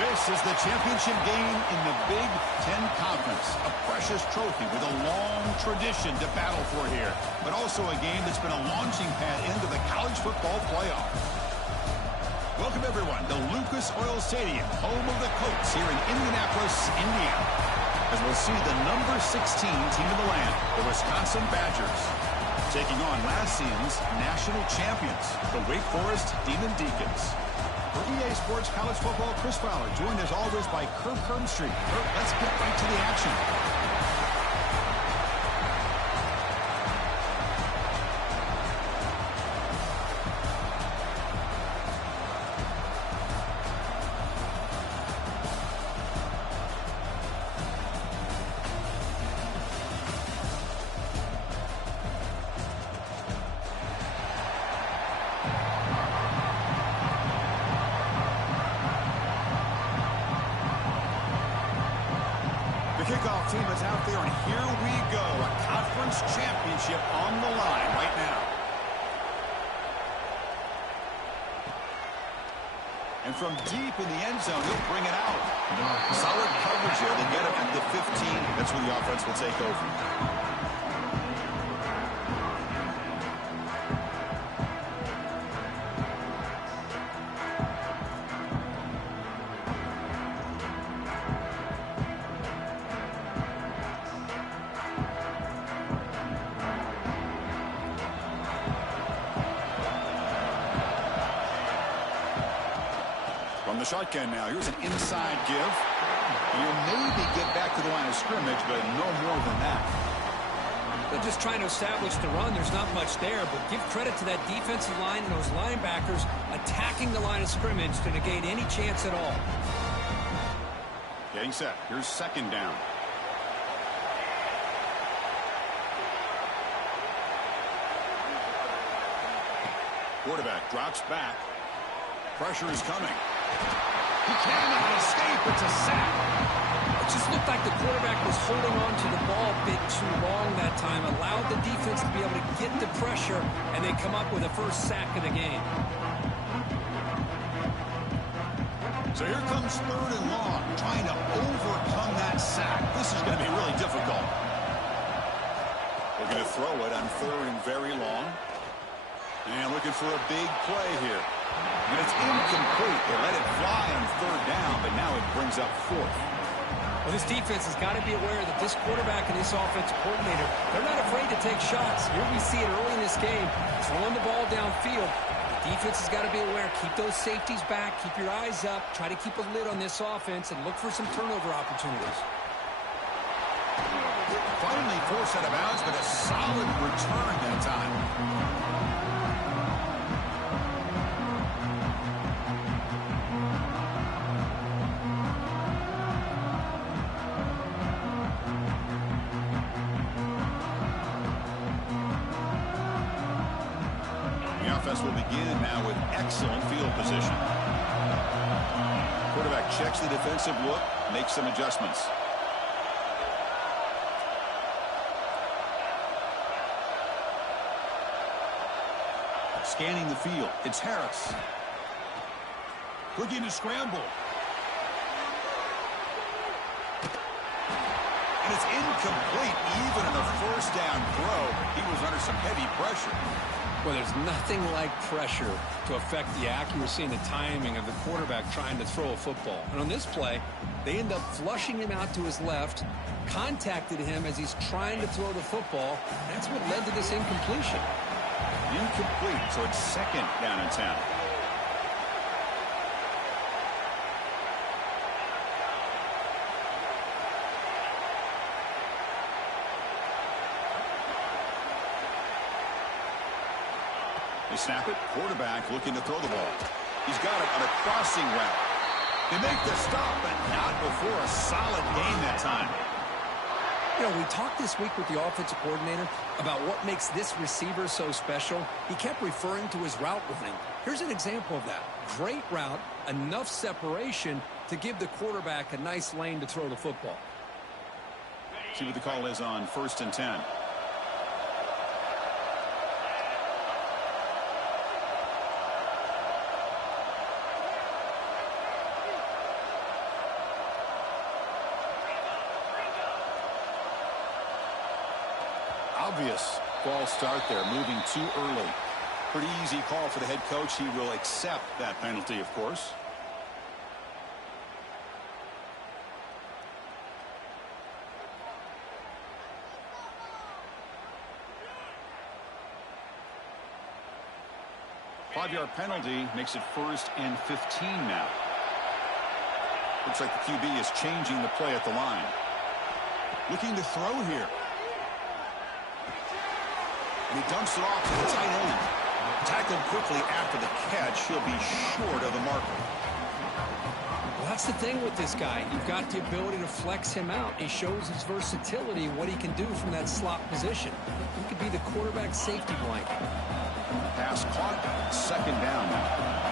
This is the championship game in the Big Ten Conference. A precious trophy with a long tradition to battle for here. But also a game that's been a launching pad into the college football playoff. Welcome, everyone, to Lucas Oil Stadium, home of the Colts here in Indianapolis, Indiana. As we'll see the number 16 team in the land, the Wisconsin Badgers, taking on last season's national champions, the Wake Forest Demon Deacons. For EA Sports College Football, Chris Fowler, joined as always by Kirk Herbstreit. Kirk, let's get right to the action. Kickoff team is out there, and here we go. A conference championship on the line right now. And from deep in the end zone, he'll bring it out. Solid coverage here. They get him at the 15. That's where the offense will take over. From the shotgun now, here's an inside give. You'll maybe get back to the line of scrimmage, but no more than that. They're just trying to establish the run. There's not much there, but give credit to that defensive line and those linebackers attacking the line of scrimmage to negate any chance at all. Getting set. Here's second down. Quarterback drops back. Pressure is coming. He cannot escape. It's a sack. It just looked like the quarterback was holding on to the ball a bit too long that time, allowed the defense to be able to get the pressure, and they come up with the first sack of the game. So here comes third and long, trying to overcome that sack. This is going to be really difficult. They're going to throw it on third and very long. And looking for a big play here. And it's incomplete. They let it fly on third down, but now it brings up fourth. Well, this defense has got to be aware that this quarterback and this offensive coordinator, they're not afraid to take shots. Here we see it early in this game, throwing the ball downfield. The defense has got to be aware. Keep those safeties back. Keep your eyes up. Try to keep a lid on this offense and look for some turnover opportunities. Finally forced out of bounds, but a solid return that time. The offense will begin now with excellent field position. Quarterback checks the defensive look, makes some adjustments. Scanning the field, it's Harris. Looking to scramble. And it's incomplete. Even in the first down throw, he was under some heavy pressure. Well, there's nothing like pressure to affect the accuracy and the timing of the quarterback trying to throw a football. And on this play, they end up flushing him out to his left, contacted him as he's trying to throw the football. That's what led to this incompletion. Incomplete, so it's second down and 10. They snap it. Quarterback looking to throw the ball. He's got it on a crossing route. They make the stop, but not before a solid gain that time. You know, we talked this week with the offensive coordinator about what makes this receiver so special. He kept referring to his route running. Here's an example of that. Great route, enough separation to give the quarterback a nice lane to throw the football. See what the call is on 1st and 10. Obvious false start there, moving too early. Pretty easy call for the head coach. He will accept that penalty, of course. Five-yard penalty makes it 1st and 15 now. Looks like the QB is changing the play at the line. Looking to throw here. And he dumps it off to the tight end. Tackled quickly after the catch. He'll be short of the marker. Well, that's the thing with this guy. You've got the ability to flex him out. He shows his versatility, what he can do from that slot position. He could be the quarterback safety blanket. Pass caught. 2nd down now.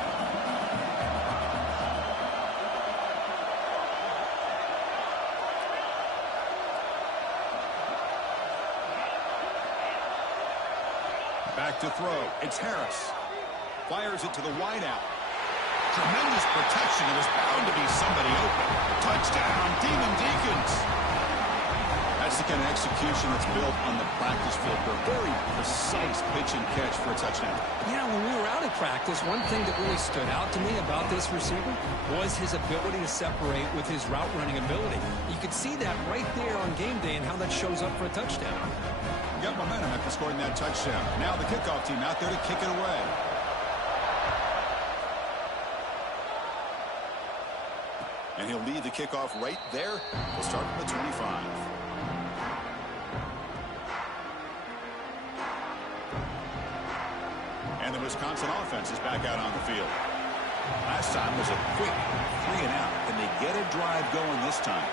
Back to throw. It's Harris. Fires it to the wideout. Tremendous protection. There was bound to be somebody open. Touchdown, Demon Deacons. That's the kind of execution that's built on the practice field. A very precise pitch and catch for a touchdown. Yeah, when we were out at practice, one thing that really stood out to me about this receiver was his ability to separate with his route running ability. You could see that right there on game day and how that shows up for a touchdown. Got momentum after scoring that touchdown. Now the kickoff team out there to kick it away. And he'll lead the kickoff right there. We'll start from the 25. And the Wisconsin offense is back out on the field. Last time was a quick 3 and out. Can they get a drive going this time?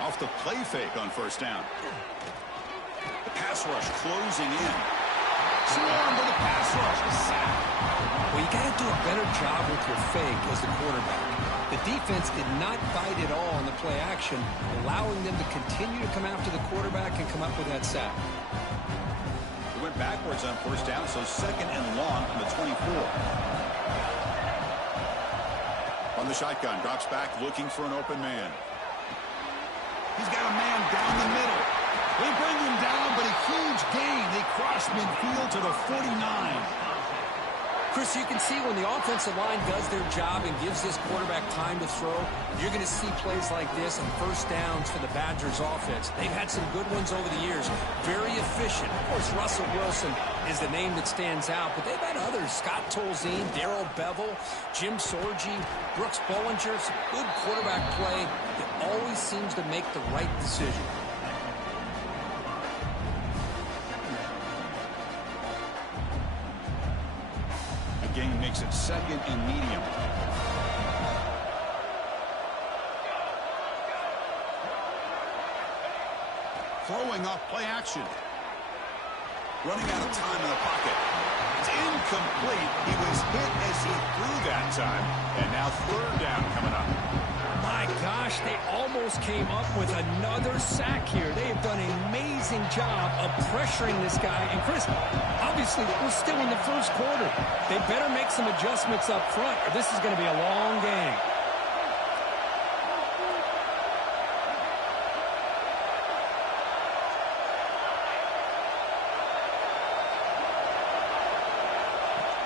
Off the play fake on 1st down. The pass rush closing in. Swarm with the pass rush. A sack. Well, you got to do a better job with your fake as the quarterback. The defense did not bite at all on the play action, allowing them to continue to come after the quarterback and come up with that sack. It went backwards on 1st down, so 2nd and long from the 24. On the shotgun, drops back looking for an open man. He's got a man down the middle. They bring him down, but a huge gain. They cross midfield to the 49. Chris, you can see when the offensive line does their job and gives this quarterback time to throw, you're going to see plays like this and 1st downs for the Badgers offense. They've had some good ones over the years. Very efficient. Of course, Russell Wilson is the name that stands out, but they've had others. Scott Tolzien, Darrell Bevel, Jim Sorgi, Brooks Bollinger. Some good quarterback play. It always seems to make the right decision. Gain makes it 2nd and medium. Throwing off play action. Running out of time in the pocket. It's incomplete. He was hit as he threw that time. And now 3rd down coming up. My gosh, they almost came up with another sack here. They have done an amazing job of pressuring this guy. And Chris, obviously, we're still in the 1st quarter. They better make some adjustments up front, or this is going to be a long game.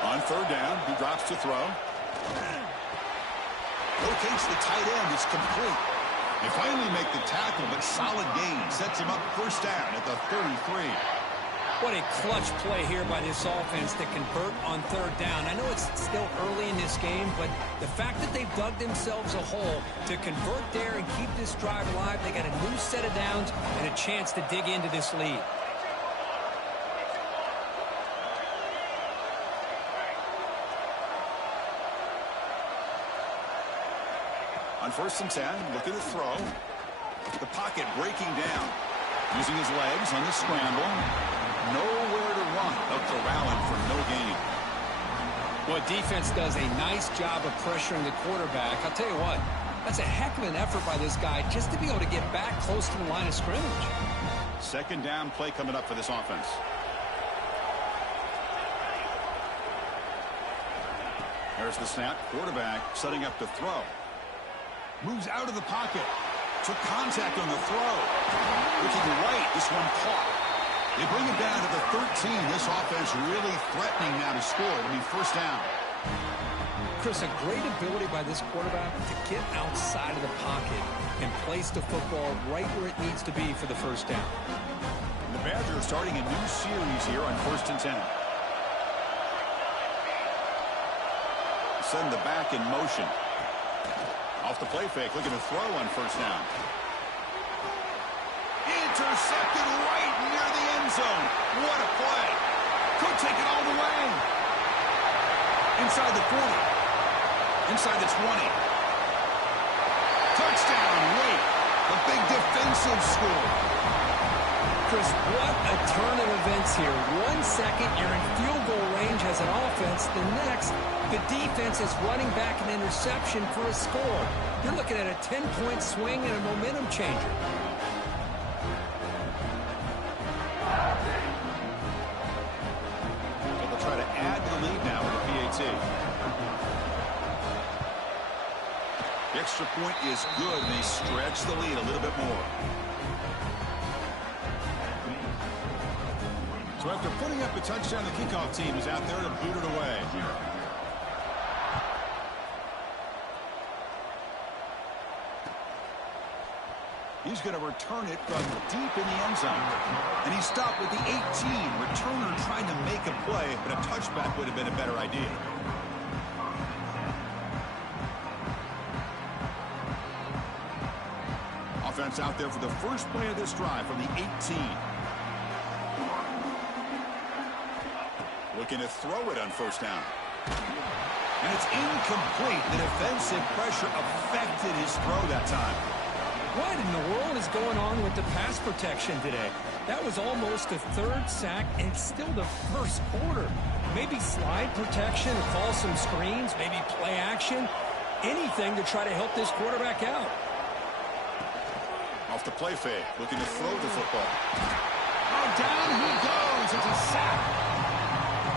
On 3rd down, he drops to throw. Rotates the tight end. It's complete. They finally make the tackle, but solid gain. Sets him up 1st down at the 33. What a clutch play here by this offense to convert on 3rd down. I know it's still early in this game, but the fact that they've dug themselves a hole to convert there and keep this drive alive, they got a new set of downs and a chance to dig into this lead. On 1st and 10, look at the throw. The pocket breaking down. Using his legs on the scramble. Nowhere to run. Up to Rowland for no gain. Well, defense does a nice job of pressuring the quarterback. I'll tell you what, that's a heck of an effort by this guy just to be able to get back close to the line of scrimmage. 2nd down play coming up for this offense. There's the snap. Quarterback setting up to throw. Moves out of the pocket. Took contact on the throw. Looking right, this one caught. They bring it down to the 13. This offense really threatening now to score. It'll be first down. Chris, a great ability by this quarterback to get outside of the pocket and place the football right where it needs to be for the first down. And the Badgers are starting a new series here on 1st and 10. Send the back in motion. Off the play fake, looking to throw on first down. Intercepted right near the end zone. What a play. Could take it all the way. Inside the 40. Inside the 20. Touchdown, wait. A big defensive score. Chris, what a turn of events here. 1 second, you're in field goal range as an offense. The next, the defense is running back an interception for a score. You're looking at a 10-point swing and a momentum changer. So they'll try to add to the lead now with a PAT. The extra point is good, and they stretch the lead a little bit more. So after putting up a touchdown, the kickoff team is out there to boot it away. He's going to return it from deep in the end zone. And he stopped with the 18. Returner trying to make a play, but a touchback would have been a better idea. Offense out there for the first play of this drive from the 18. Looking to throw it on first down. And it's incomplete. The defensive pressure affected his throw that time. What in the world is going on with the pass protection today? That was almost a third sack and still the first quarter. Maybe slide protection or call some screens, maybe play action. Anything to try to help this quarterback out. Off the play fake, looking to throw the football. Oh, down he goes. It's a sack.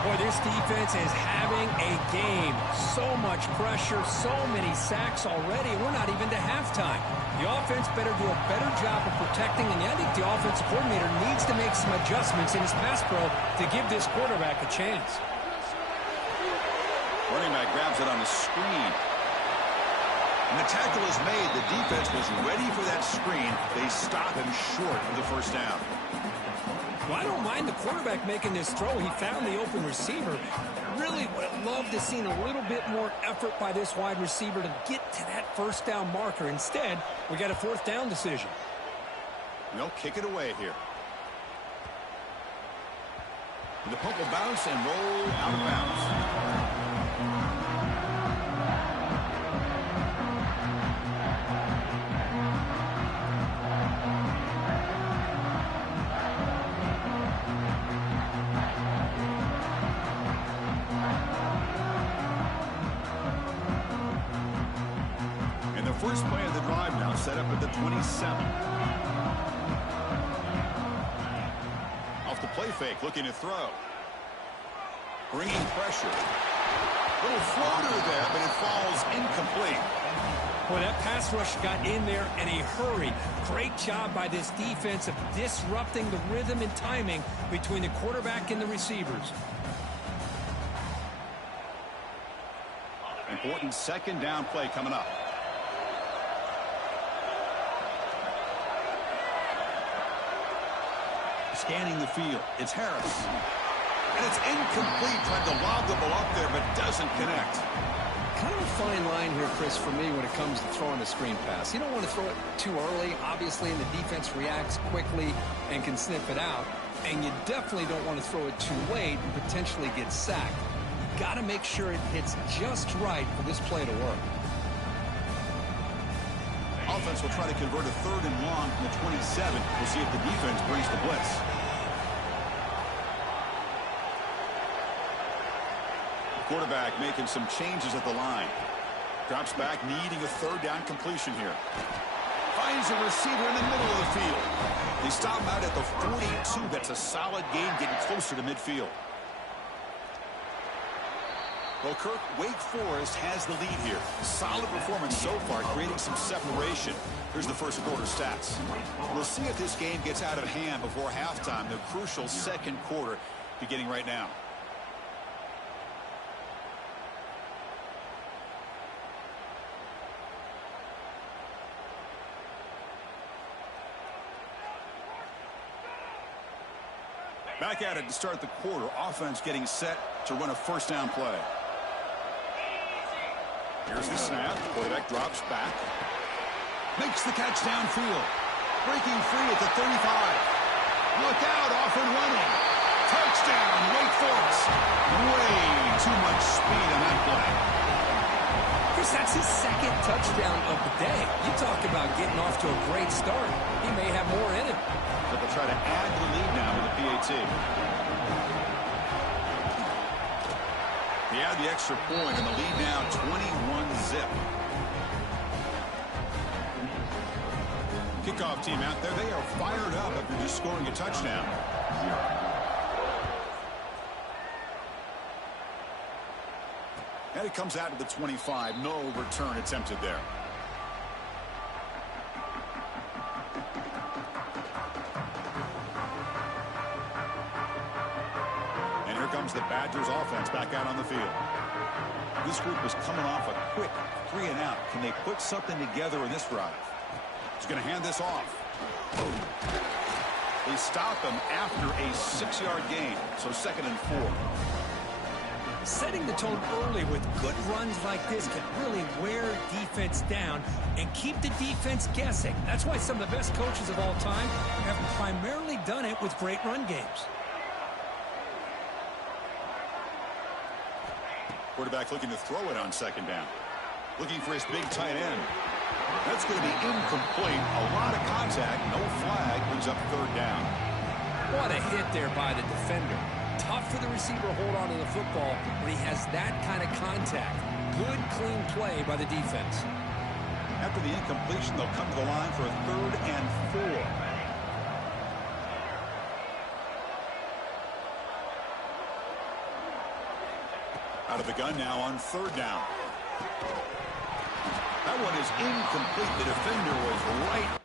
Boy, this defense is having a game. So much pressure, so many sacks already. We're not even to halftime. The offense better do a better job of protecting, and I think the offensive coordinator needs to make some adjustments in his pass pro to give this quarterback a chance. Running back grabs it on the screen. And the tackle is made. The defense was ready for that screen. They stop him short of the first down. Well, I don't mind the quarterback making this throw. He found the open receiver. Really would have loved to see a little bit more effort by this wide receiver to get to that first down marker. Instead, we got a fourth down decision. They'll kick it away here. The punt will bounce and roll out of bounds. First play of the drive now set up at the 27. Off the play fake, looking to throw. Bringing pressure. Little floater there, but it falls incomplete. Boy, that pass rush got in there in a hurry. Great job by this defense of disrupting the rhythm and timing between the quarterback and the receivers. Important second down play coming up. Scanning the field. It's Harris. And it's incomplete. Tried to lob the ball up there, but doesn't connect. Kind of a fine line here, Chris, for me when it comes to throwing a screen pass. You don't want to throw it too early, obviously, and the defense reacts quickly and can sniff it out. And you definitely don't want to throw it too late and potentially get sacked. You got to make sure it hits just right for this play to work. Offense will try to convert a third and long from the 27. We'll see if the defense brings the blitz. The quarterback making some changes at the line. Drops back, needing a third down completion here. Finds a receiver in the middle of the field. They stop him out at the 42. That's a solid gain, getting closer to midfield. Well, Kirk, Wake Forest has the lead here. Solid performance so far, creating some separation. Here's the first quarter stats. We'll see if this game gets out of hand before halftime. The crucial second quarter beginning right now. Back at it to start the quarter. Offense getting set to run a first down play. Here's the snap. Quarterback drops back. Makes the catch downfield. Breaking free at the 35. Look out, off and running. Touchdown, Wake Forest. Way too much speed on that play. Chris, that's his second touchdown of the day. You talk about getting off to a great start. He may have more in him. But they'll try to add to the lead now with the PAT. They add the extra point, and the lead now 21-zip. Kickoff team out there, they are fired up after just scoring a touchdown. And it comes out to the 25. No return attempted there. And here comes the Badgers offense back out on the field. This group is coming off a quick 3-and-out. Can they put something together in this drive? He's going to hand this off. They stop him after a 6-yard gain, so 2nd and 4. Setting the tone early with good runs like this can really wear defense down and keep the defense guessing. That's why some of the best coaches of all time have primarily done it with great run games. Quarterback looking to throw it on 2nd down. Looking for his big tight end. That's going to be incomplete. A lot of contact. No flag. Brings up 3rd down. What a hit there by the defender. Tough for the receiver to hold on to the football when he has that kind of contact. Good, clean play by the defense. After the incompletion, they'll come to the line for a 3rd and 4. Out of the gun now on 3rd down. That one is incomplete. The defender was right.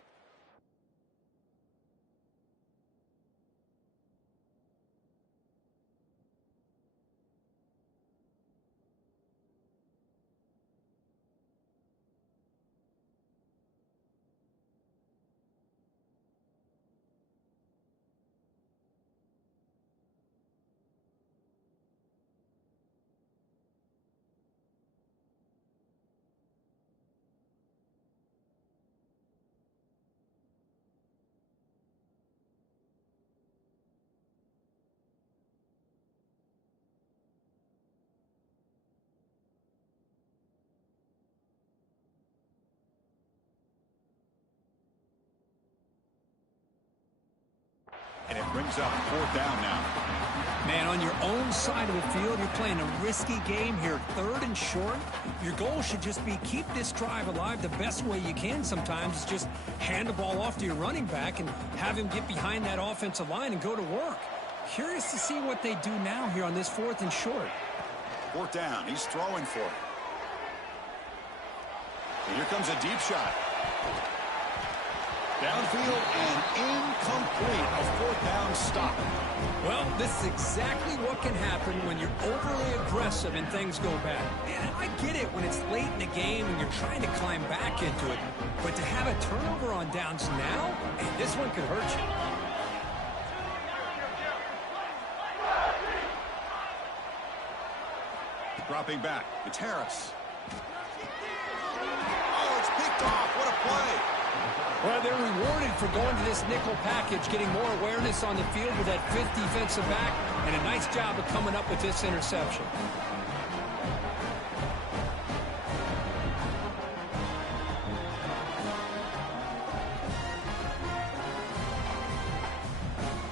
And it brings up 4th down now. Man, on your own side of the field, you're playing a risky game here. 3rd and short. Your goal should just be keep this drive alive the best way you can sometimes. Is just hand the ball off to your running back and have him get behind that offensive line and go to work. Curious to see what they do now here on this 4th and short. 4th down. He's throwing for it. And here comes a deep shot. Downfield and incomplete. A 4th down stop. Well, this is exactly what can happen when you're overly aggressive and things go bad. And I get it when it's late in the game and you're trying to climb back into it. But to have a turnover on downs now, man, this one could hurt you. Dropping back. It's Harris. Oh, it's picked off. What a play. Well, they're rewarded for going to this nickel package, getting more awareness on the field with that 5th defensive back, and a nice job of coming up with this interception.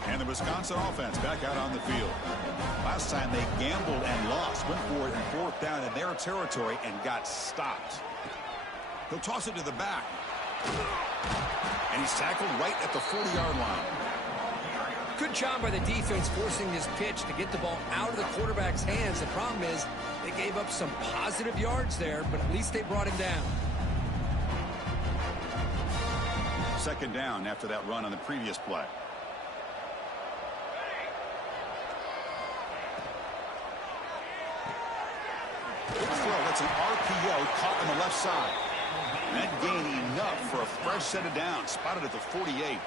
And the Wisconsin offense back out on the field. Last time they gambled and lost, went for it in 4th down in their territory and got stopped. He'll toss it to the back. And he's tackled right at the 40-yard line. Good job by the defense forcing this pitch to get the ball out of the quarterback's hands. The problem is they gave up some positive yards there, but at least they brought him down. Second down after that run on the previous play. Throw, that's an RPO caught on the left side. That gain enough for a fresh set of downs, spotted at the 48.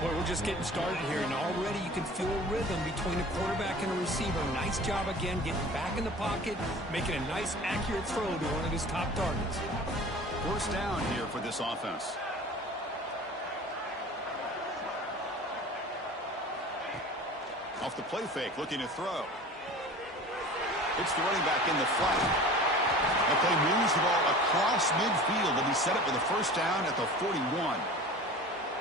Boy, we're just getting started here, and already you can feel a rhythm between a quarterback and a receiver. Nice job again getting back in the pocket, making a nice, accurate throw to one of his top targets. First down here for this offense. Off the play fake, looking to throw. It's the running back in the flat. The play moves the ball across midfield, and he set up with a first down at the 41.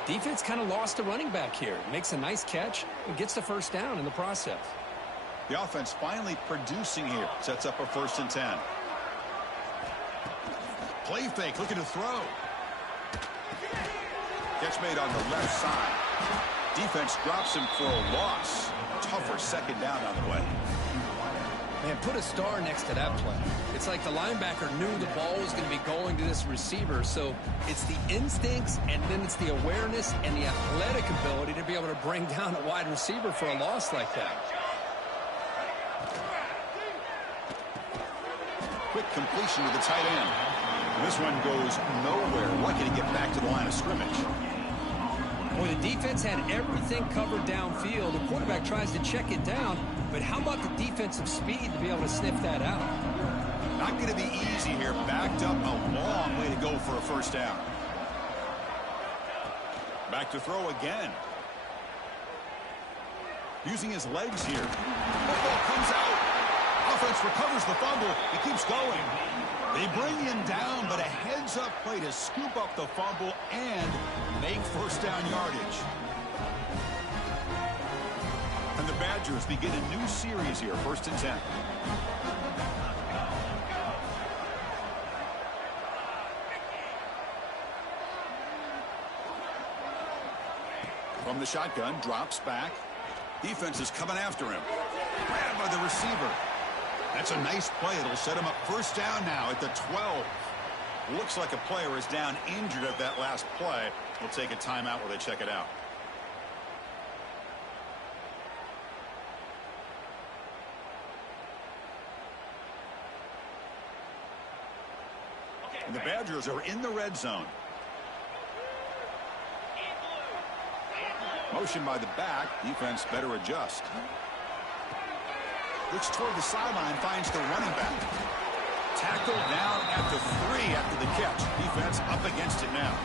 Defense kind of lost a running back here. Makes a nice catch and gets the first down in the process. The offense finally producing here. Sets up a 1st and 10. Play fake, looking to throw. Catch made on the left side. Defense drops him for a loss. Tougher second down on the way. Man, put a star next to that play. It's like the linebacker knew the ball was going to be going to this receiver, so it's the instincts and then it's the awareness and the athletic ability to be able to bring down a wide receiver for a loss like that. Quick completion with the tight end. And this one goes nowhere. Lucky to get back to the line of scrimmage. Boy, the defense had everything covered downfield. The quarterback tries to check it down, but how about the defensive speed to be able to sniff that out? Not going to be easy here. Backed up a long way to go for a first down. Back to throw again. Using his legs here. The ball comes out. Offense recovers the fumble. He keeps going. They bring him down, but a heads-up play to scoop up the fumble and make first down yardage. And the Badgers begin a new series here, 1st and 10. From the shotgun, drops back. Defense is coming after him. Grabbed by the receiver. That's a nice play. It'll set him up first down now at the 12. Looks like a player is down injured at that last play. We'll take a timeout while they check it out. And the Badgers are in the red zone. Motion by the back. Defense better adjust. Looks toward the sideline, finds the running back. Tackled down at the 3 after the catch. Defense up against it now.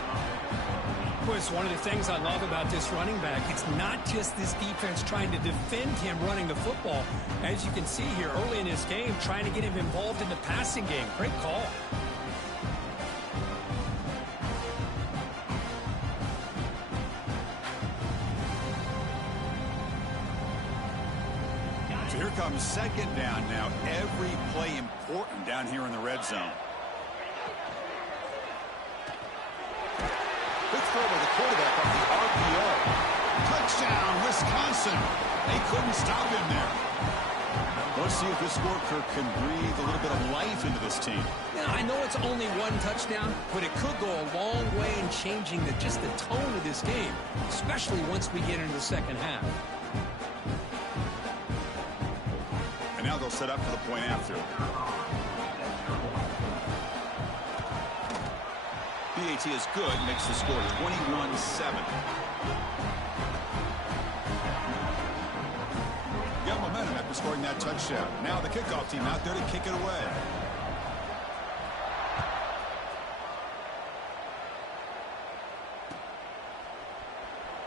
Boy, it's one of the things I love about this running back. It's not just this defense trying to defend him running the football. As you can see here early in this game, trying to get him involved in the passing game. Great call. Here comes second down now. Every play important down here in the red zone. Good throw by the quarterback off the RPO. Touchdown, Wisconsin. They couldn't stop him there. Let's see if this scorecard can breathe a little bit of life into this team. Now, I know it's only one touchdown, but it could go a long way in changing just the tone of this game, especially once we get into the second half. And now they'll set up for the point after. PAT is good, makes the score 21-7. Got momentum after scoring that touchdown. Now the kickoff team out there to kick it away.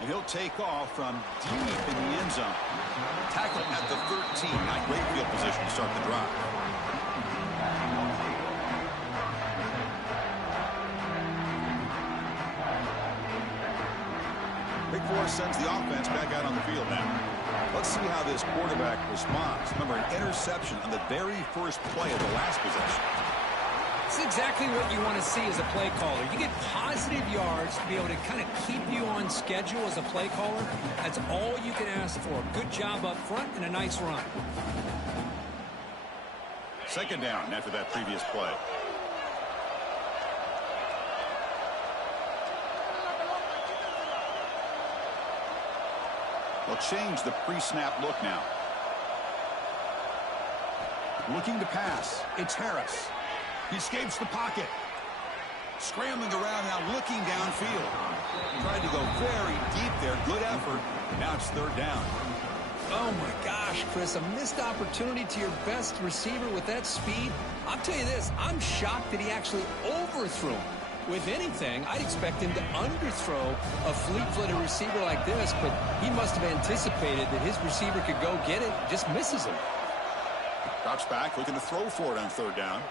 And he'll take off from deep in the end zone. Tackle at the 13. Not great field position to start the drive. Big Force sends the offense back out on the field now. Let's see how this quarterback responds. Remember, an interception on the very first play of the last possession. It's exactly what you want to see as a play caller. You get positive yards to be able to kind of keep you on schedule as a play caller. That's all you can ask for. Good job up front and a nice run. Second down after that previous play. They'll change the pre-snap look now. Looking to pass. It's Harris. He escapes the pocket. Scrambling around now, looking downfield. Tried to go very deep there. Good effort. Now it's third down. Oh, my gosh, Chris, a missed opportunity to your best receiver with that speed. I'll tell you this, I'm shocked that he actually overthrew him. With anything, I'd expect him to underthrow a fleet-footed receiver like this, but he must have anticipated that his receiver could go get it, just misses him. Drops back, looking to throw for it on third down.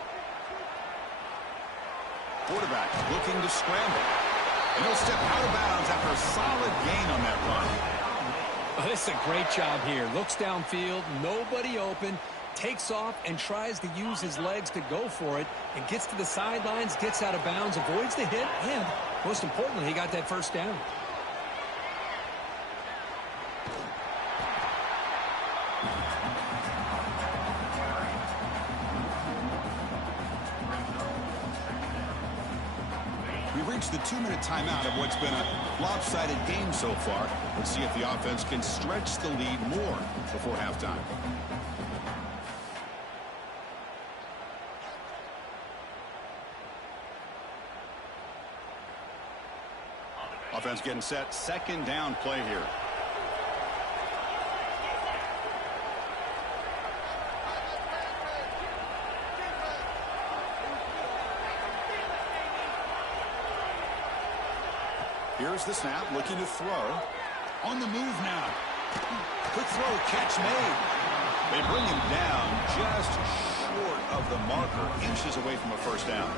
Quarterback looking to scramble. And he'll step out of bounds after a solid gain on that run. Oh, this is a great job here. Looks downfield, nobody open, takes off and tries to use his legs to go for it, and gets to the sidelines, gets out of bounds, avoids the hit, and most importantly, he got that first down. We reached the 2-minute timeout of what's been a lopsided game so far. Let's see if the offense can stretch the lead more before halftime. Offense getting set. Second down play here. Here's the snap, looking to throw. On the move now. Quick throw, catch made. They bring him down just short of the marker, inches away from a first down.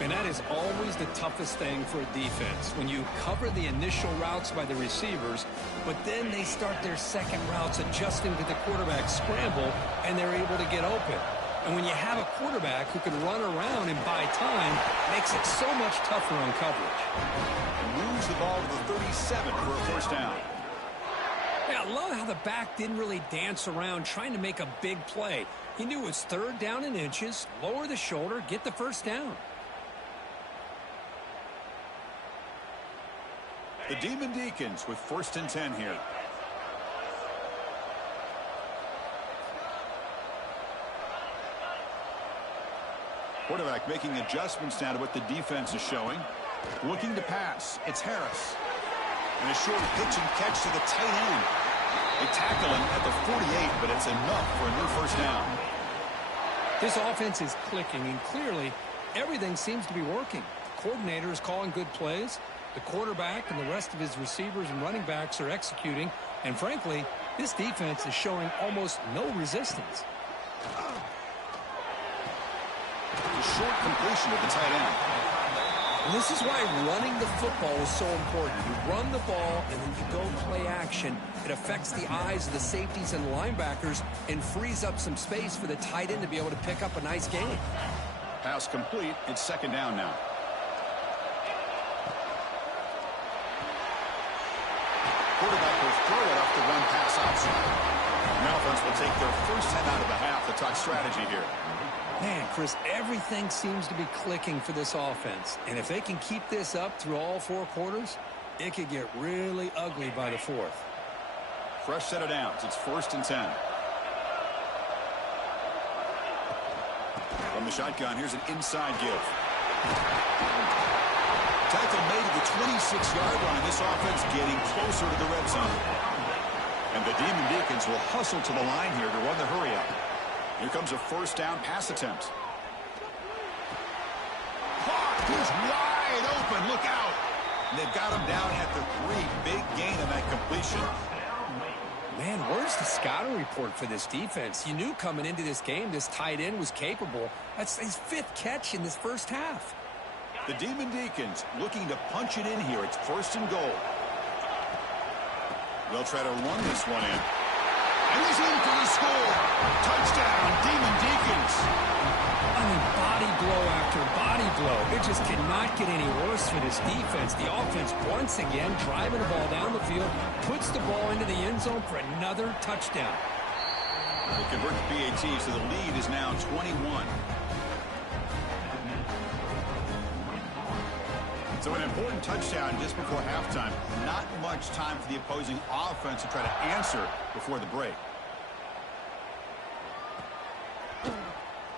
And that is always the toughest thing for a defense, when you cover the initial routes by the receivers, but then they start their second routes adjusting to the quarterback scramble, and they're able to get open. And when you have a quarterback who can run around and buy time, it makes it so much tougher on coverage. And moves the ball to the 37 for a first down. Yeah, I love how the back didn't really dance around trying to make a big play. He knew it was third down in inches, lower the shoulder, get the first down. The Demon Deacons with 1st and 10 here. Quarterback making adjustments now to what the defense is showing. Looking to pass. It's Harris. And a short pitch and catch to the tight end. They tackle him at the 48, but it's enough for a new first down. This offense is clicking, and clearly everything seems to be working. The coordinator is calling good plays. The quarterback and the rest of his receivers and running backs are executing. And frankly, this defense is showing almost no resistance. A short completion to the tight end. And this is why running the football is so important. You run the ball and then you go play action. It affects the eyes of the safeties and linebackers and frees up some space for the tight end to be able to pick up a nice gain. Pass complete. It's second down now. Quarterback will throw it off the run pass outside. The offense will take their first 10 out of the half. The talk strategy here. Man, Chris, everything seems to be clicking for this offense. And if they can keep this up through all 4 quarters, it could get really ugly by the 4th. Fresh set of downs. It's 1st and 10. From the shotgun, here's an inside give. Tackle made at the 26-yard line. This offense getting closer to the red zone. And the Demon Deacons will hustle to the line here to run the hurry up. Here comes a first down pass attempt. Caught. He's wide open. Look out. And they've got him down at the 3. Big gain on that completion. Man, where's the scouting report for this defense? You knew coming into this game this tight end was capable. That's his 5th catch in this first half. The Demon Deacons looking to punch it in here. It's 1st and goal. They'll try to run this one in. And he's in for the score. Touchdown, Demon Deacons. I mean, body blow after body blow. It just cannot get any worse for this defense. The offense, once again, driving the ball down the field, puts the ball into the end zone for another touchdown. They convert the PAT, so the lead is now 21. So an important touchdown just before halftime. Not much time for the opposing offense to try to answer before the break.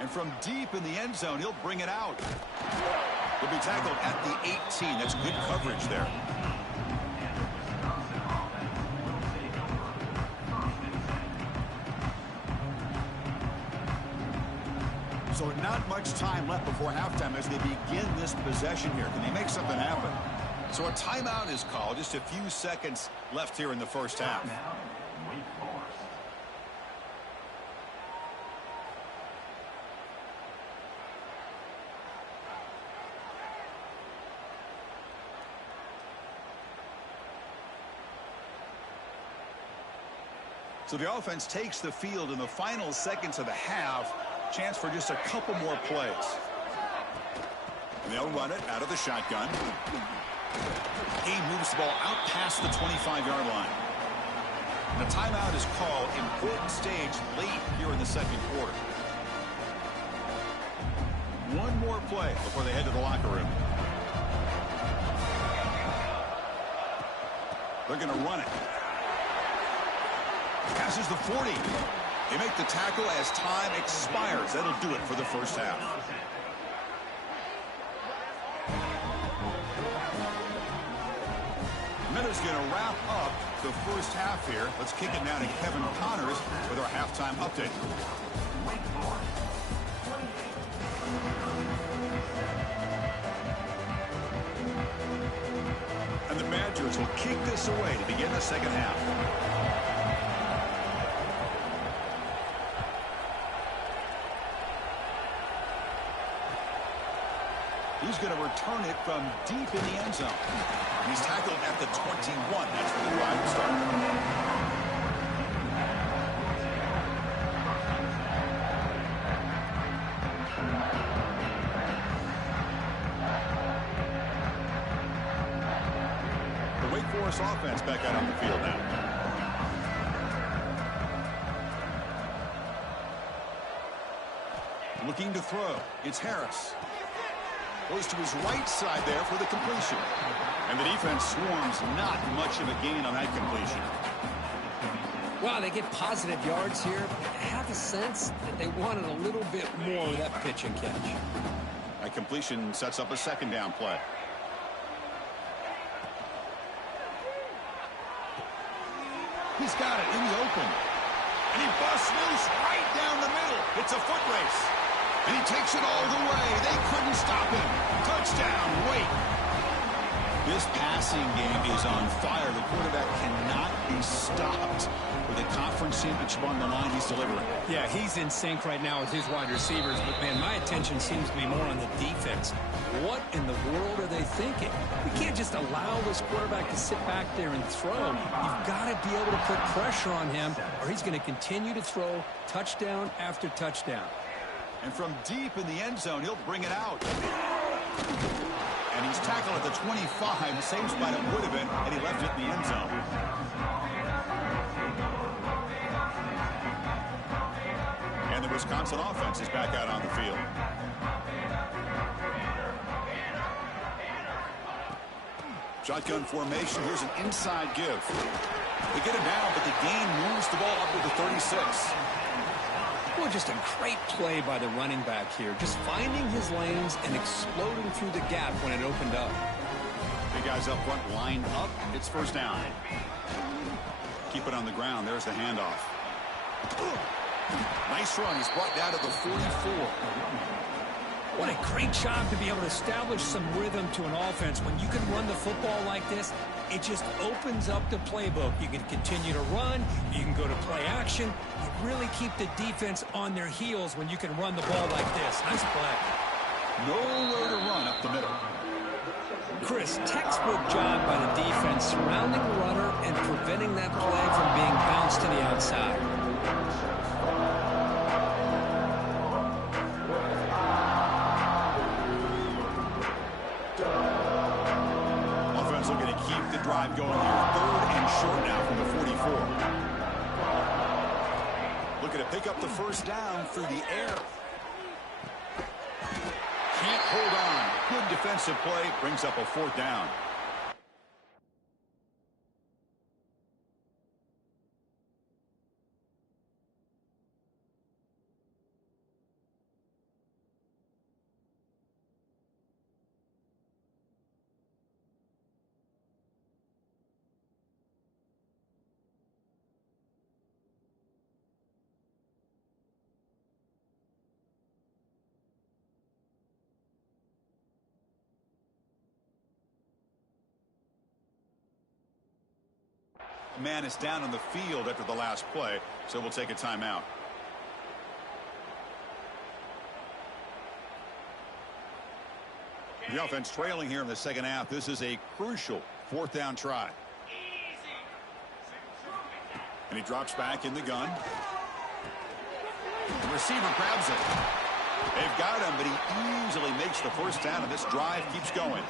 And from deep in the end zone, he'll bring it out. He'll be tackled at the 18. That's good coverage there. So not much time left before halftime as they begin this possession here. Can they make something happen? So a timeout is called. Just a few seconds left here in the first half. So the offense takes the field in the final seconds of the half. Chance for just a couple more plays. And they'll run it out of the shotgun. He moves the ball out past the 25-yard line. And the timeout is called. Important stage late here in the second quarter. One more play before they head to the locker room. They're going to run it. Passes the 40. They make the tackle as time expires. That'll do it for the first half. Miller's going to wrap up the first half here. Let's kick it now to Kevin Connors with our halftime update. And the Badgers will kick this away to begin the second half. He's going to return it from deep in the end zone. He's tackled at the 21. That's where the drive will start. The Wake Forest offense back out on the field now. Looking to throw. It's Harris. Goes to his right side there for the completion. And the defense swarms not much of a gain on that completion. Wow, they get positive yards here. I have a sense that they wanted a little bit more of that pitch and catch. That completion sets up a second down play. He's got it in the open. And he busts loose right down the middle. It's a foot race. And he takes it all the way. They couldn't stop him. Touchdown, Wake. This passing game is on fire. The quarterback cannot be stopped. With a conference championship on the line, he's delivering. Yeah, he's in sync right now with his wide receivers. But, man, my attention seems to be more on the defense. What in the world are they thinking? We can't just allow this quarterback to sit back there and throw. You've got to be able to put pressure on him, or he's going to continue to throw touchdown after touchdown. And from deep in the end zone, he'll bring it out. And he's tackled at the 25, the same spot it would have been, and he left it in the end zone. And the Wisconsin offense is back out on the field. Shotgun formation. Here's an inside give. They get it down, but the gain moves the ball up to the 36. Well, just a great play by the running back here. Just finding his lanes and exploding through the gap when it opened up. Big guys up front lined up. It's first down. Keep it on the ground. There's the handoff. Nice run. He's brought down to the 44. What a great job to be able to establish some rhythm to an offense. When you can run the football like this, it just opens up the playbook. You can continue to run. You can go to play action. You really keep the defense on their heels when you can run the ball like this. Nice play. Nowhere to run up the middle. Chris, textbook job by the defense surrounding the runner and preventing that play from being bounced to the outside. drive going here. 3rd and short now from the 44. Looking to pick up the first down through the air. Can't hold on. Good defensive play. Brings up a 4th down. Man is down on the field after the last play, so we'll take a timeout. The offense trailing here in the second half. This is a crucial 4th down try. And he drops back in the gun. The receiver grabs it. They've got him, but he easily makes the first down, and this drive keeps going.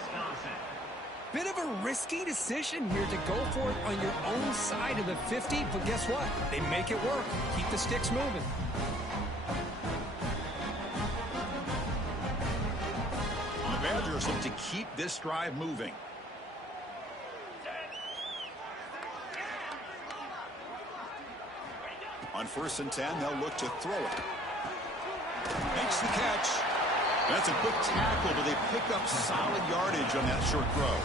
Bit of a risky decision here to go for it on your own side of the 50, but guess what? They make it work. Keep the sticks moving. The Badgers look to keep this drive moving. On 1st and 10, they'll look to throw it. Makes the catch. That's a quick tackle, but they pick up solid yardage on that short throw.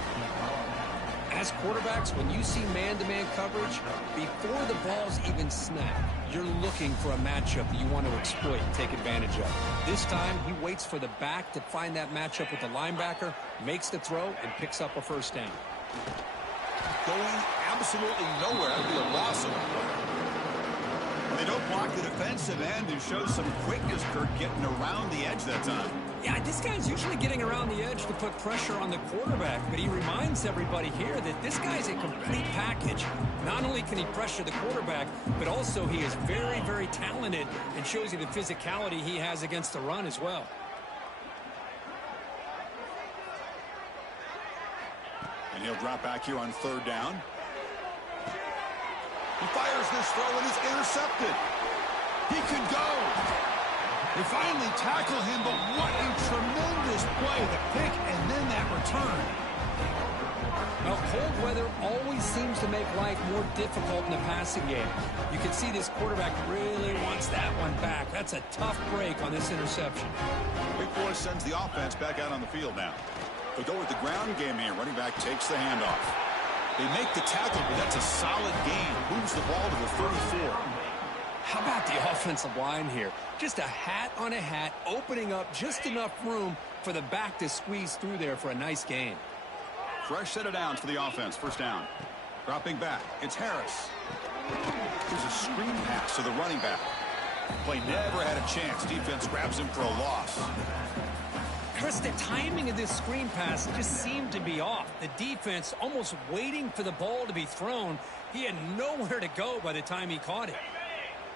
As quarterbacks, when you see man-to-man coverage, before the ball's even snapped, you're looking for a matchup that you want to exploit and take advantage of. This time, he waits for the back to find that matchup with the linebacker, makes the throw, and picks up a first down. Going absolutely nowhere. That would be a loss of a play. They don't block the defensive end and show some quickness, Kirk, getting around the edge that time. Yeah, this guy's usually getting around the edge to put pressure on the quarterback, but he reminds everybody here that this guy's a complete package. Not only can he pressure the quarterback, but also he is very, very talented and shows you the physicality he has against the run as well. And he'll drop back here on 3rd down. He fires this throw and is intercepted. He could go. They finally tackle him, but what a tremendous play. The pick and then that return. Well, cold weather always seems to make life more difficult in the passing game. You can see this quarterback really wants that one back. That's a tough break on this interception. Big boy sends the offense back out on the field now. They go with the ground game here. Running back takes the handoff. They make the tackle, but that's a solid gain. Moves the ball to the 34. How about the offensive line here? Just a hat on a hat, opening up just enough room for the back to squeeze through there for a nice gain. Fresh set of downs for the offense. First down. Dropping back. It's Harris. There's a screen pass to the running back. Play never had a chance. Defense grabs him for a loss. Chris, the timing of this screen pass just seemed to be off. The defense almost waiting for the ball to be thrown. He had nowhere to go by the time he caught it.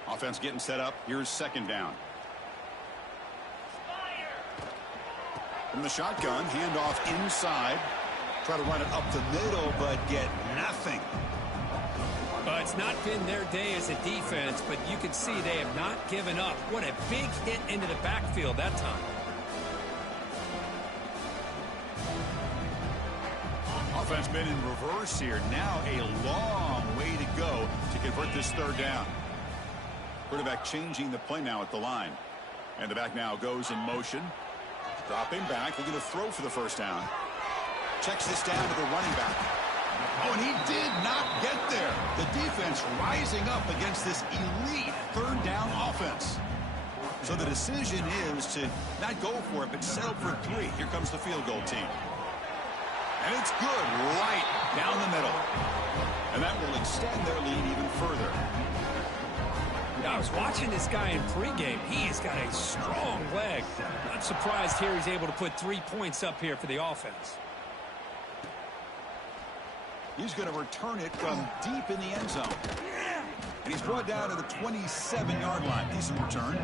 Offense getting set up. Here's 2nd down. From the shotgun, handoff inside. Try to run it up the middle, but get nothing. Well, it's not been their day as a defense, but you can see they have not given up. What a big hit into the backfield that time. Offense been in reverse here. Now a long way to go to convert this 3rd down. Quarterback changing the play now at the line. And the back now goes in motion. Dropping back. Looking to throw for the first down. Checks this down to the running back. Oh, and he did not get there. The defense rising up against this elite 3rd down offense. So the decision is to not go for it, but settle for 3. Here comes the field goal team. And it's good right down the middle. And that will extend their lead even further. I was watching this guy in pregame. He has got a strong leg. Not surprised here he's able to put 3 points up here for the offense. He's going to return it from deep in the end zone. And he's brought down to the 27-yard line. Decent return.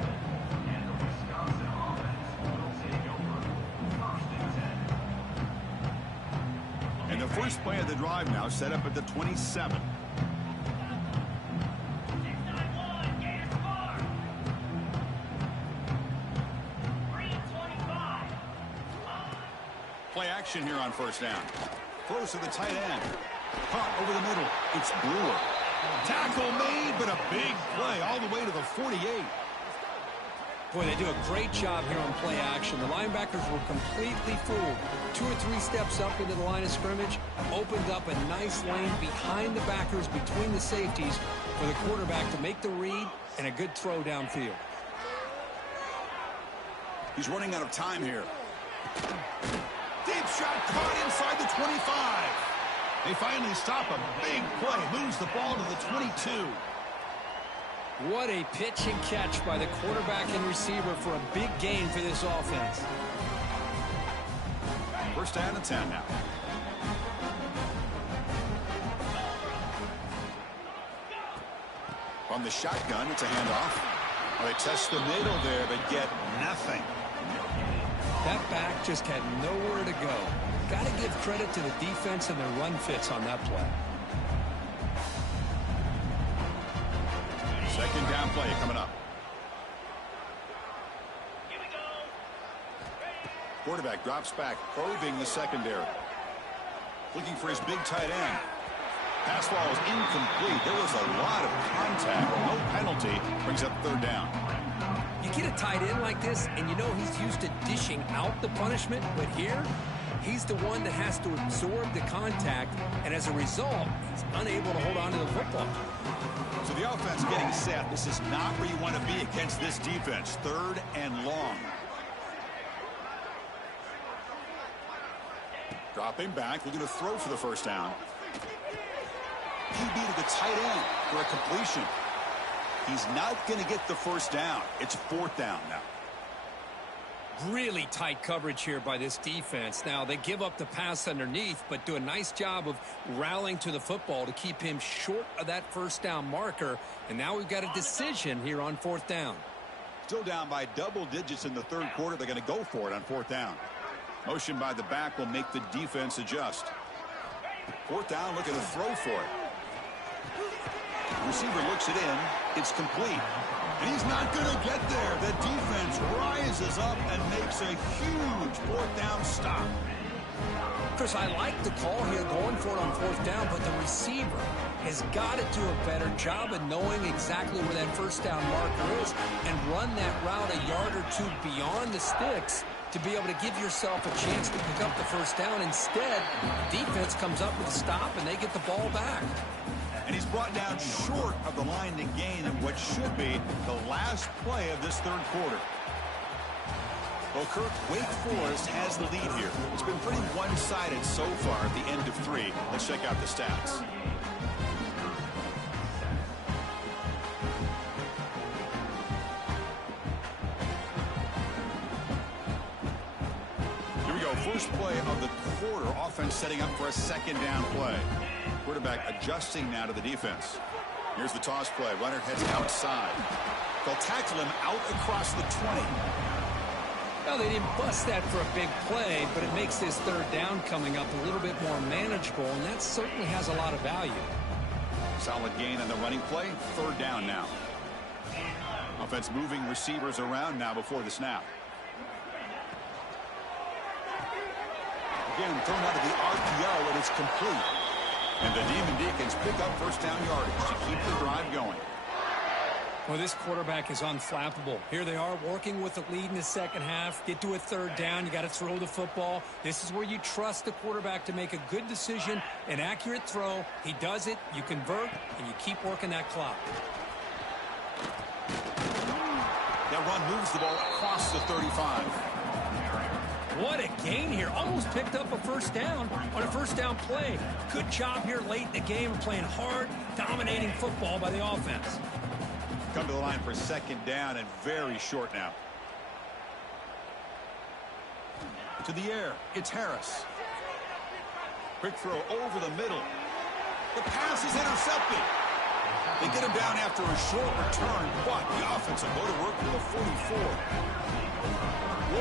And they'll first play of the drive now set up at the 27. Play action here on first down. Throws to the tight end. Caught over the middle. It's Brewer. Tackle made, but a big play all the way to the 48. Boy, they do a great job here on play action. The linebackers were completely fooled. 2 or 3 steps up into the line of scrimmage, opened up a nice lane behind the backers, between the safeties, for the quarterback to make the read and a good throw downfield. He's running out of time here. Deep shot caught inside the 25. They finally stop a big play. Moves the ball to the 22. What a pitch and catch by the quarterback and receiver for a big gain for this offense. First down and 10 now. From the shotgun, it's a handoff. Well, they test the middle there, but get nothing. That back just had nowhere to go. Got to give credit to the defense and their run fits on that play. Second down play coming up. Quarterback drops back, probing the secondary. Looking for his big tight end. Pass ball is incomplete. There was a lot of contact. No penalty. Brings up third down. You get a tight end like this, and you know he's used to dishing out the punishment, but here, he's the one that has to absorb the contact, and as a result, he's unable to hold on to the football. So the offense getting set. This is not where you want to be against this defense. Third and long. Dropping back, looking to throw for the first down. QB to the tight end for a completion. He's not going to get the first down. It's fourth down now. Really tight coverage here by this defense. Now, they give up the pass underneath, but do a nice job of rallying to the football to keep him short of that first down marker. And now we've got a decision here on fourth down. Still down by double digits in the third quarter. They're going to go for it on fourth down. Motion by the back will make the defense adjust. Fourth down, looking to throw for it. The receiver looks it in. It's complete. And he's not going to get there. The defense rises up and makes a huge fourth down stop. Chris, I like the call here going for it on fourth down, but the receiver has got to do a better job of knowing exactly where that first down marker is and run that route a yard or two beyond the sticks to be able to give yourself a chance to pick up the first down. Instead, the defense comes up with a stop and they get the ball back. And he's brought down short of the line to gain of what should be the last play of this third quarter. Well, Kirk, Wake Forest has the lead here. It's been pretty one-sided so far at the end of 3. Let's check out the stats. Here we go. First play of the quarter. Offense setting up for a second down play. Quarterback adjusting now to the defense. Here's the toss play. Runner heads outside. They'll tackle him out across the 20. Well, they didn't bust that for a big play, but it makes this third down coming up a little bit more manageable, and that certainly has a lot of value. Solid gain on the running play. Third down now. Offense moving receivers around now before the snap. Again, thrown out of the RPO, and it's complete. And the Demon Deacons pick up first down yardage to keep the drive going. Well, this quarterback is unflappable. Here they are working with the lead in the second half. Get to a third down. You got to throw the football. This is where you trust the quarterback to make a good decision, an accurate throw. He does it, you convert, and you keep working that clock. That run moves the ball across the 35. What a gain here. Almost picked up a first down on a first down play. Good job here late in the game, playing hard, dominating football by the offense. Come to the line for second down and very short now. To the air, it's Harris. Quick throw over the middle. The pass is intercepted. They get him down after a short return, but the offense will go to work with a 44.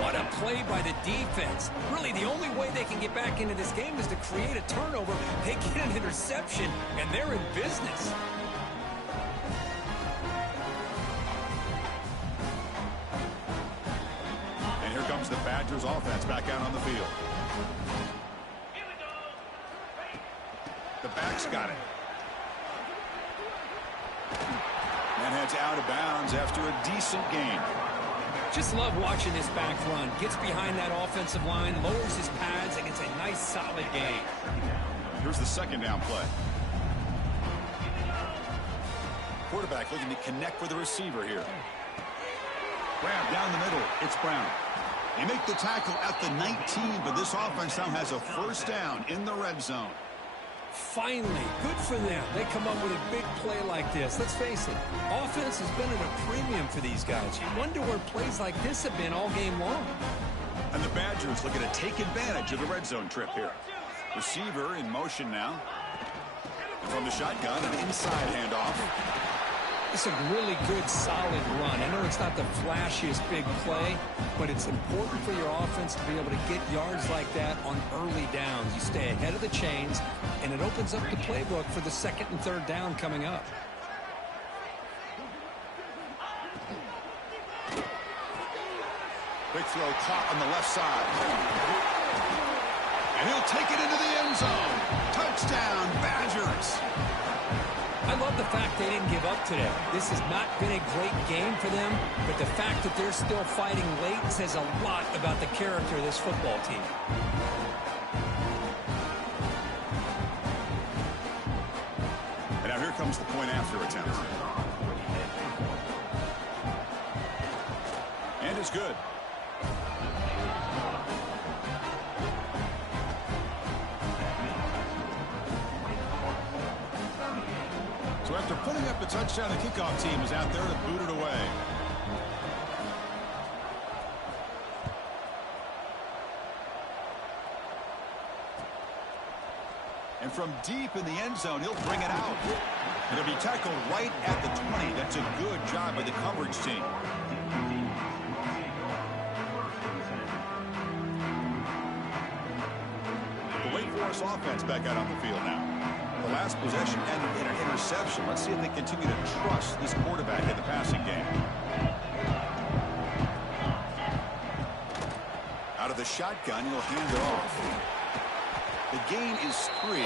What a play by the defense. Really, the only way they can get back into this game is to create a turnover. They get an interception, and they're in business. And here comes the Badgers offense back out on the field. The back's got it. And heads out of bounds after a decent gain. Just love watching this back run. Gets behind that offensive line, lowers his pads, and gets a nice solid gain. Here's the second down play. Quarterback looking to connect with the receiver here. Grab down the middle. It's Brown. They make the tackle at the 19, but this offense now has a first down in the red zone. Finally, good for them. They come up with a big play like this. Let's face it, offense has been at a premium for these guys. You wonder where plays like this have been all game long. And the Badgers looking to take advantage of the red zone trip here. Receiver in motion now. And from the shotgun, an inside handoff. It's a really good, solid run. I know it's not the flashiest big play, but it's important for your offense to be able to get yards like that on early downs. You stay ahead of the chains, and it opens up the playbook for the second and third down coming up. Quick throw caught on the left side. And he'll take it into the end zone. Touchdown, Badgers. I love the fact they didn't give up today. This has not been a great game for them, but the fact that they're still fighting late says a lot about the character of this football team. And now here comes the point after attempt. And it's good. So after putting up the touchdown, the kickoff team is out there to boot it away. And from deep in the end zone, he'll bring it out. And it'll be tackled right at the 20. That's a good job by the coverage team. The Wake Forest offense back out on the field now. The last possession ended in an interception. Let's see if they continue to trust this quarterback in the passing game. Out of the shotgun, he'll hand it off. The gain is 3.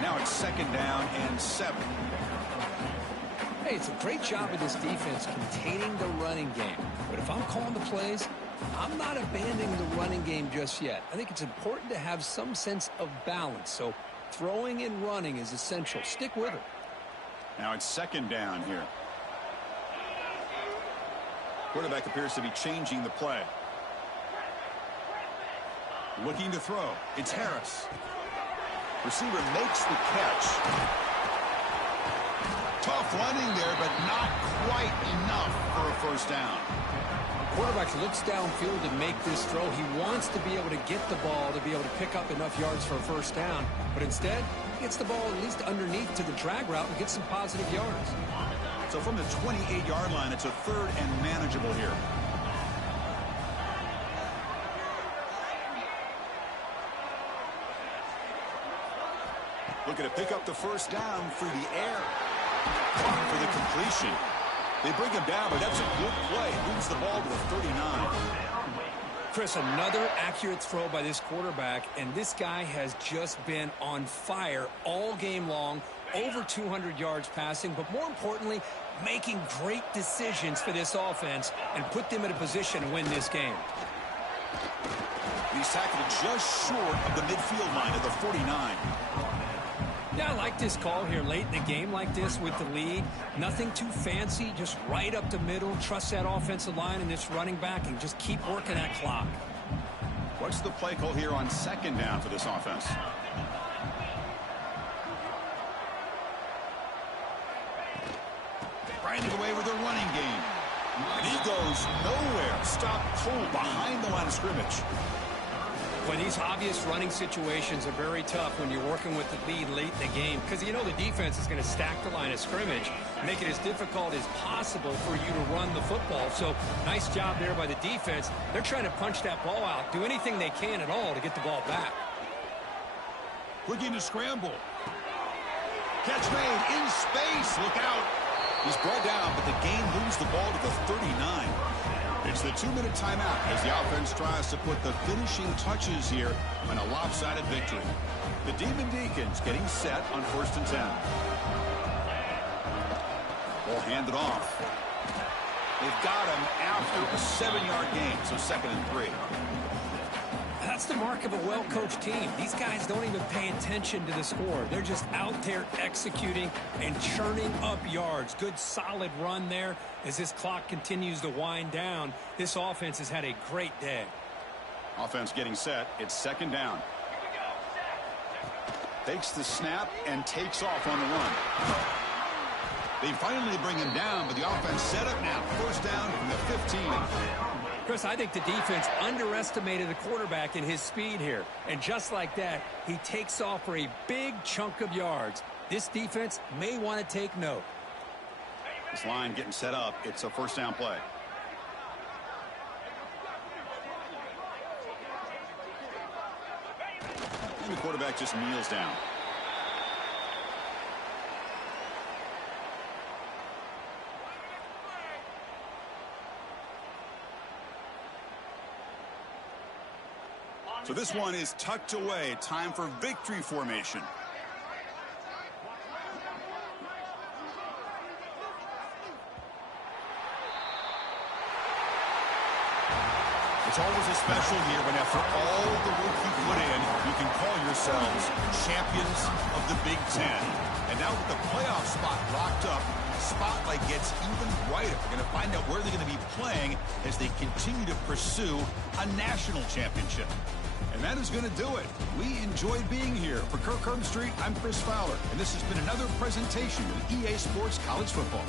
Now it's second down and 7. Hey, it's a great job of this defense containing the running game. But if I'm calling the plays, I'm not abandoning the running game just yet. I think it's important to have some sense of balance. So throwing and running is essential. Stick with it. Now it's second down here. Quarterback appears to be changing the play. Looking to throw. It's Harris. Receiver makes the catch. Tough running there, but not quite enough for a first down. Quarterback looks downfield to make this throw. He wants to be able to get the ball to be able to pick up enough yards for a first down. But instead, he gets the ball at least underneath to the drag route and gets some positive yards. So from the 28-yard line, it's a third and manageable here. Looking to pick up the first down through the air. Caught for the completion. They bring him down, but that's a good play. Moves the ball to the 39. Chris, another accurate throw by this quarterback, and this guy has just been on fire all game long. Over 200 yards passing, but more importantly, making great decisions for this offense and put them in a position to win this game. He's tackled just short of the midfield line of the 49. Yeah, I like this call here late in the game like this with the lead. Nothing too fancy, just right up the middle. Trust that offensive line and this running back and just keep working that clock. What's the play call here on second down for this offense? Grinding away with a running game. And he goes nowhere. Stop cold behind the line of scrimmage. But these obvious running situations are very tough when you're working with the lead late in the game, because you know the defense is going to stack the line of scrimmage, make it as difficult as possible for you to run the football. So nice job there by the defense. They're trying to punch that ball out, do anything they can at all to get the ball back. Looking to scramble. Catch made in space. Look out. He's brought down, but the game moves the ball to the 39. It's the 2-minute timeout as the offense tries to put the finishing touches here on a lopsided victory. The Demon Deacons getting set on 1st and 10. Ball handed off. They've got him after a 7-yard gain, so 2nd and 3. That's the mark of a well-coached team. These guys don't even pay attention to the score. They're just out there executing and churning up yards. Good, solid run there as this clock continues to wind down. This offense has had a great day. Offense getting set. It's 2nd down. Takes the snap and takes off on the run. They finally bring him down, but the offense set up now. 1st down from the 15. Chris, I think the defense underestimated the quarterback in his speed here. And just like that, he takes off for a big chunk of yards. This defense may want to take note. This line getting set up. It's a 1st down play. And the quarterback just kneels down. So this one is tucked away. Time for victory formation. It's always a special year when after all the work you put in, you can call yourselves champions of the Big Ten. And now with the playoff spot locked up, the spotlight gets even brighter. We're going to find out where they're going to be playing as they continue to pursue a national championship. And that is going to do it. We enjoyed being here. For Kirk Street, I'm Chris Fowler, and this has been another presentation of EA Sports College Football.